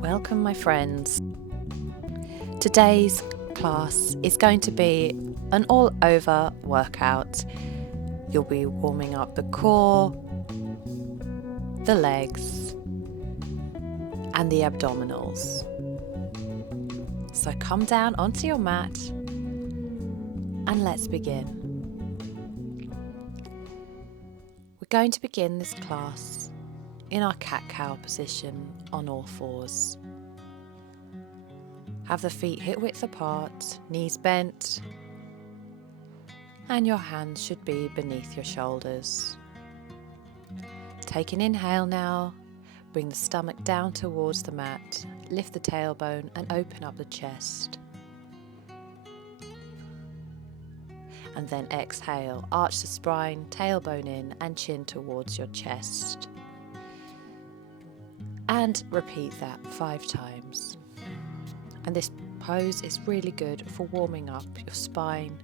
Welcome, my friends. Today's class is going to be an all-over workout. You'll be warming up the core, the legs, and the abdominals. So come down onto your mat and let's begin. We're going to begin this class in our cat-cow position on all fours. Have the feet hip width apart, knees bent, and your hands should be beneath your shoulders. Take an inhale now, bring the stomach down towards the mat, lift the tailbone and open up the chest. And then exhale, arch the spine, tailbone in and chin towards your chest. And repeat that 5 times. And this pose is really good for warming up your spine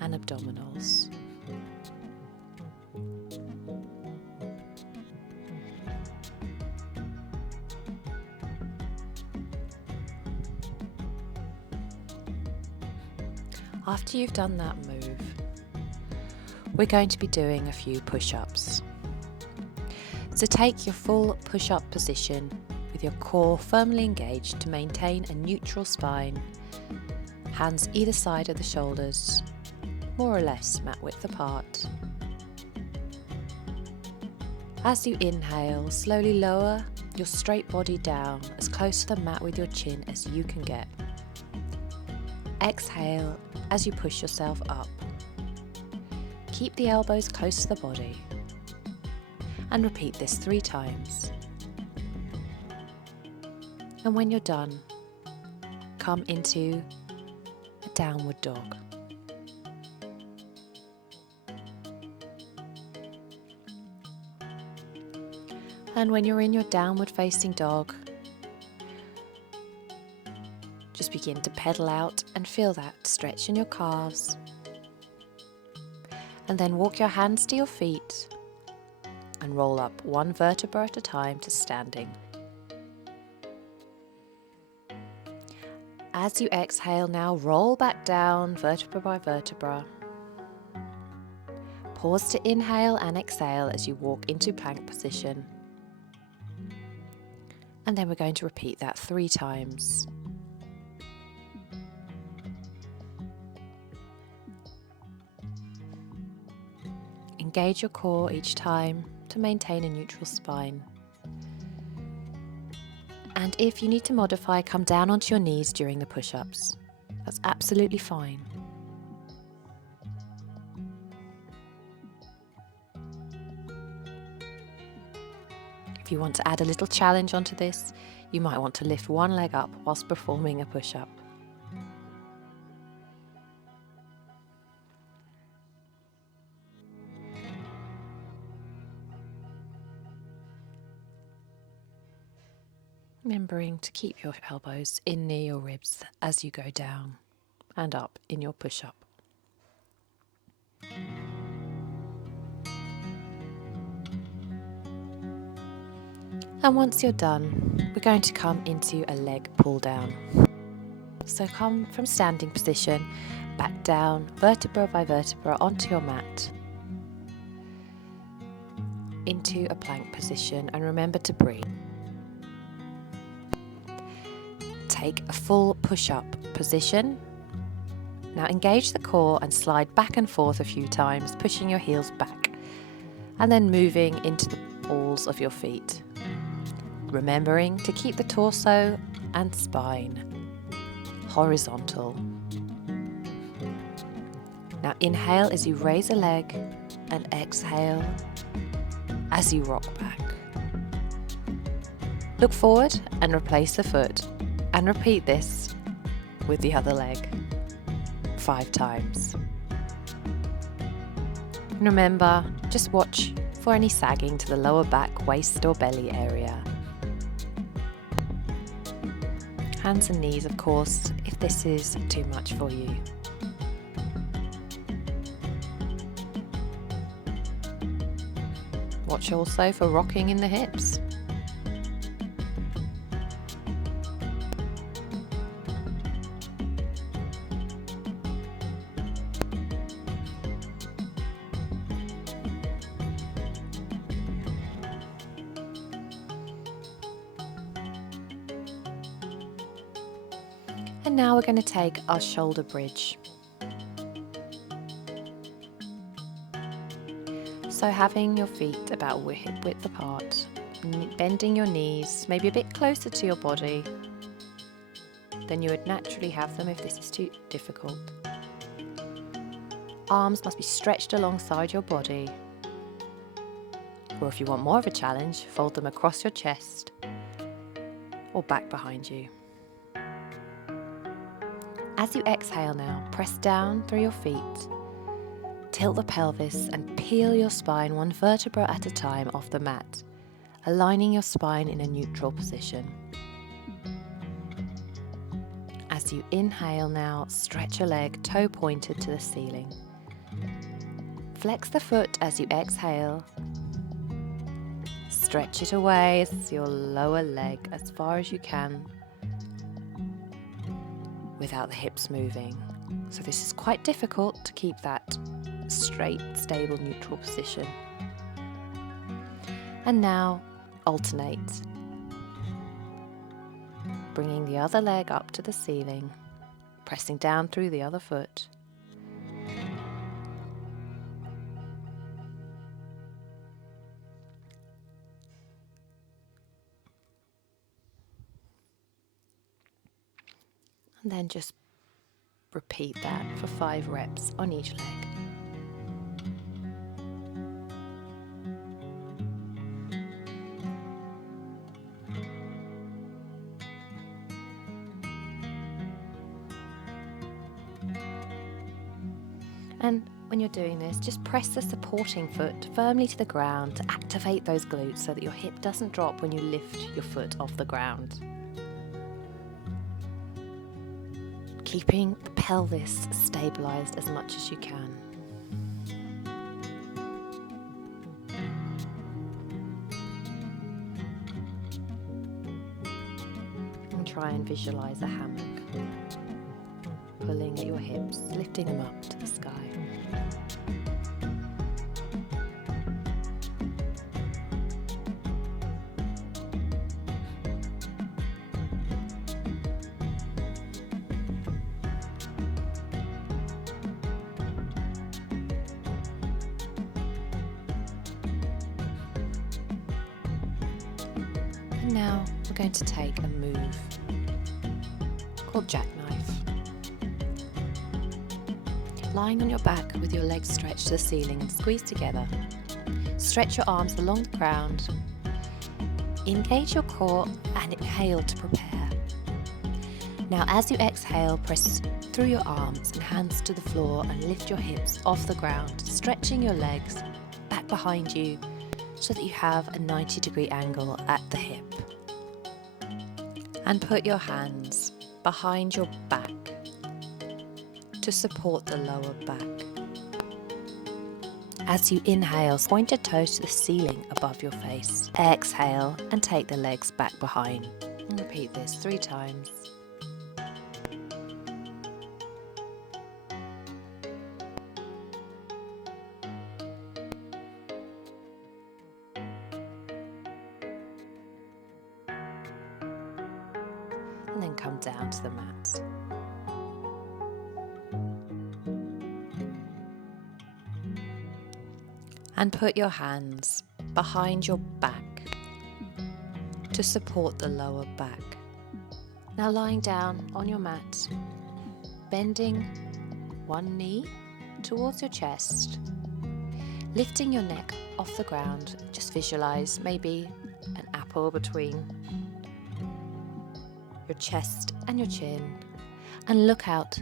and abdominals. After you've done that move, we're going to be doing a few push-ups. So take your full push-up position with your core firmly engaged to maintain a neutral spine, hands either side of the shoulders, more or less mat width apart. As you inhale, slowly lower your straight body down as close to the mat with your chin as you can get. Exhale as you push yourself up. Keep the elbows close to the body and repeat this 3 times. And when you're done, come into a downward dog. And when you're in your downward facing dog, just begin to pedal out and feel that stretch in your calves. And then walk your hands to your feet and roll up 1 vertebra at a time to standing. As you exhale now, roll back down vertebra by vertebra. Pause to inhale and exhale as you walk into plank position. And then we're going to repeat that 3 times. Engage your core each time to maintain a neutral spine. And if you need to modify, come down onto your knees during the push-ups. That's absolutely fine. If you want to add a little challenge onto this, you might want to lift 1 leg up whilst performing a push-up. Remembering to keep your elbows in near your ribs as you go down and up in your push-up. And once you're done, we're going to come into a leg pull down. So come from standing position, back down, vertebra by vertebra onto your mat, into a plank position, and remember to breathe. Take a full push-up position. Now engage the core and slide back and forth a few times, pushing your heels back and then moving into the balls of your feet. Remembering to keep the torso and spine horizontal. Now inhale as you raise a leg and exhale as you rock back. Look forward and replace the foot. And repeat this with the other leg 5 times. And remember, just watch for any sagging to the lower back, waist or belly area. Hands and knees, of course, if this is too much for you. Watch also for rocking in the hips. And now we're going to take our shoulder bridge. So having your feet about hip width apart, bending your knees maybe a bit closer to your body than you would naturally have them if this is too difficult. Arms must be stretched alongside your body. Or if you want more of a challenge, fold them across your chest or back behind you. As you exhale now, press down through your feet, tilt the pelvis and peel your spine one vertebra at a time off the mat, aligning your spine in a neutral position. As you inhale now, stretch your leg toe pointed to the ceiling. Flex the foot as you exhale. Stretch it away as your lower leg as far as you can without the hips moving. So this is quite difficult to keep that straight, stable, neutral position. And now alternate. Bringing the other leg up to the ceiling, pressing down through the other foot. And then just repeat that for 5 reps on each leg. And when you're doing this, just press the supporting foot firmly to the ground to activate those glutes so that your hip doesn't drop when you lift your foot off the ground. Keeping the pelvis stabilized as much as you can. And try and visualize a hammock, pulling at your hips, lifting them up to the sky. And now we're going to take a move called jackknife. Lying on your back with your legs stretched to the ceiling and squeezed together. Stretch your arms along the ground. Engage your core and inhale to prepare. Now as you exhale, press through your arms and hands to the floor and lift your hips off the ground, stretching your legs back behind you so that you have a 90-degree angle at the hip. And put your hands behind your back to support the lower back. As you inhale, point your toes to the ceiling above your face. Exhale and take the legs back behind. And repeat this 3 times. And then come down to the mat. And put your hands behind your back to support the lower back. Now lying down on your mat, bending one knee towards your chest, lifting your neck off the ground. Just visualize maybe an apple between your chest and your chin, and look out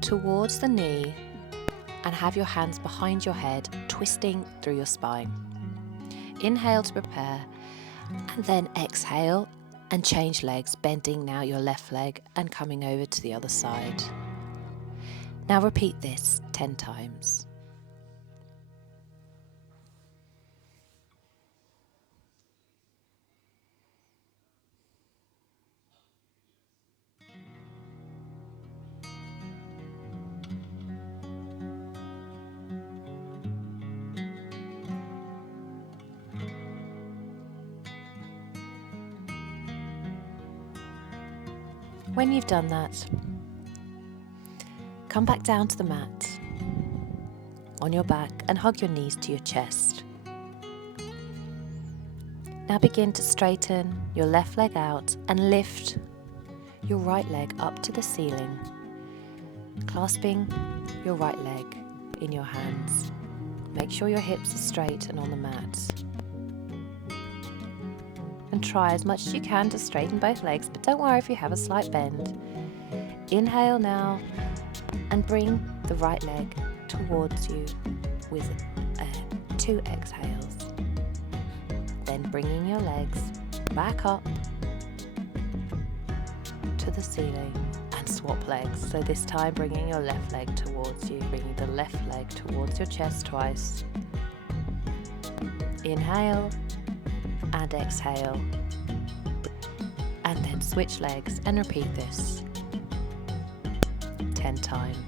towards the knee and have your hands behind your head, twisting through your spine. Inhale to prepare, and then exhale and change legs, bending now your left leg and coming over to the other side. Now repeat this 10 times. When you've done that, come back down to the mat on your back and hug your knees to your chest. Now begin to straighten your left leg out and lift your right leg up to the ceiling, clasping your right leg in your hands. Make sure your hips are straight and on the mat. And try as much as you can to straighten both legs, but don't worry if you have a slight bend. Inhale now and bring the right leg towards you with 2 exhales. Then bringing your legs back up to the ceiling and swap legs. So this time bringing your left leg towards you, bringing the left leg towards your chest twice. Inhale and exhale. And then switch legs and repeat this 10 times.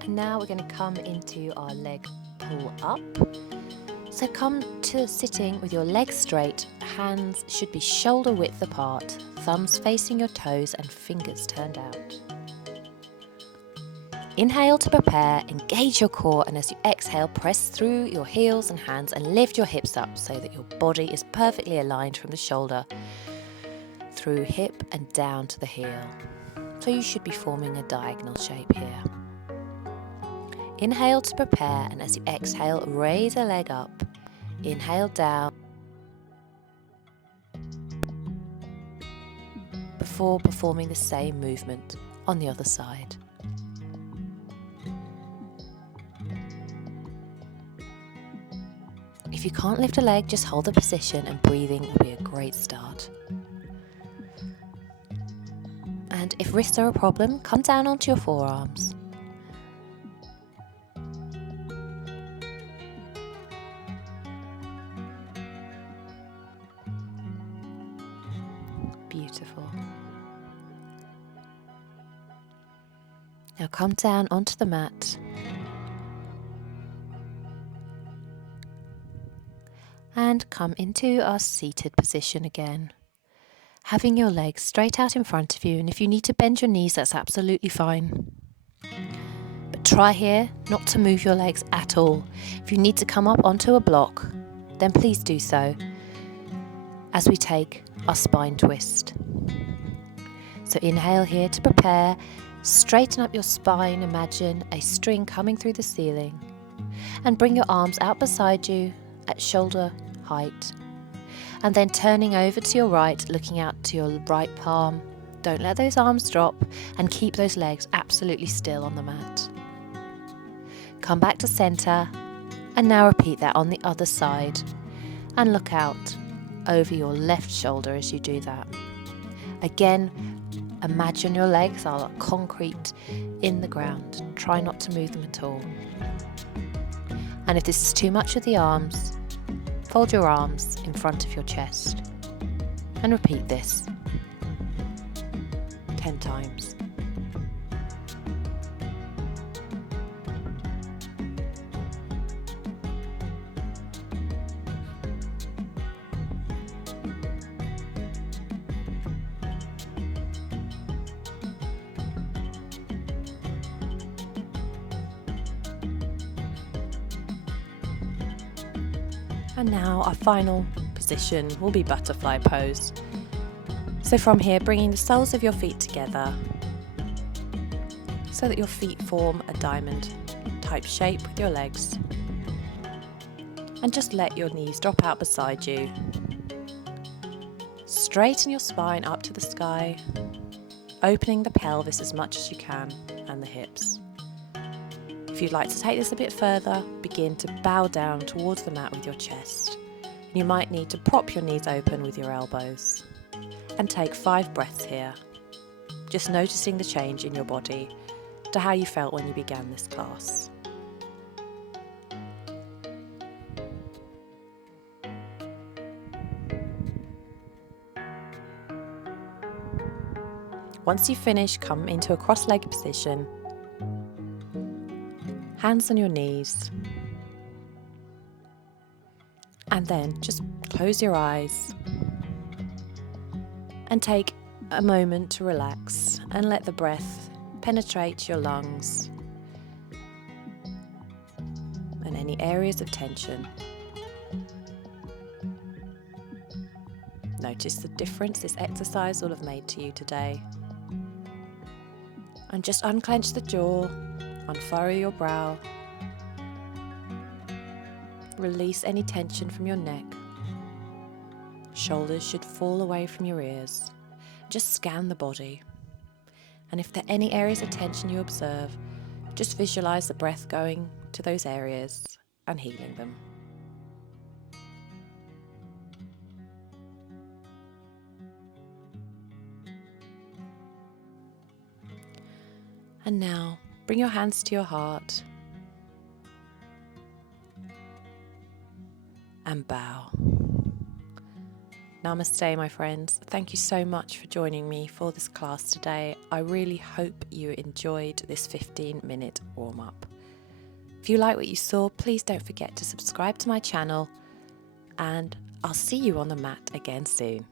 And now we're going to come into our leg pull up. So come to sitting with your legs straight, hands should be shoulder width apart, thumbs facing your toes and fingers turned out. Inhale to prepare, engage your core, and as you exhale, press through your heels and hands and lift your hips up so that your body is perfectly aligned from the shoulder through hip and down to the heel. So you should be forming a diagonal shape here. Inhale to prepare, and as you exhale, raise a leg up. Inhale down before performing the same movement on the other side. If you can't lift a leg, just hold the position and breathing will be a great start. And if wrists are a problem, come down onto your forearms. Beautiful. Now come down onto the mat and come into our seated position again. Having your legs straight out in front of you, and if you need to bend your knees, that's absolutely fine. But try here not to move your legs at all. If you need to come up onto a block, then please do so as we take our spine twist. So inhale here to prepare, straighten up your spine, imagine a string coming through the ceiling, and bring your arms out beside you at shoulder height. And then turning over to your right, looking out to your right palm. Don't let those arms drop and keep those legs absolutely still on the mat. Come back to center and now repeat that on the other side and look out over your left shoulder as you do that. Again, imagine your legs are concrete in the ground. Try not to move them at all. And if this is too much of the arms, fold your arms in front of your chest and repeat this 10 times. And now our final position will be butterfly pose. So from here, bringing the soles of your feet together so that your feet form a diamond type shape with your legs. And just let your knees drop out beside you. Straighten your spine up to the sky, opening the pelvis as much as you can and the hips. If you'd like to take this a bit further, begin to bow down towards the mat with your chest. You might need to prop your knees open with your elbows. And take 5 breaths here, just noticing the change in your body to how you felt when you began this class. Once you finish, come into a cross-legged position, hands on your knees, and then just close your eyes and take a moment to relax and let the breath penetrate your lungs and any areas of tension. Notice the difference this exercise will have made to you today. And just unclench the jaw, unfurrow your brow, release any tension from your neck. Shoulders should fall away from your ears. Just scan the body. And if there are any areas of tension you observe, just visualize the breath going to those areas and healing them. And now, bring your hands to your heart and bow. Namaste, my friends. Thank you so much for joining me for this class today. I really hope you enjoyed this 15-minute warm-up. If you like what you saw, please don't forget to subscribe to my channel, and I'll see you on the mat again soon.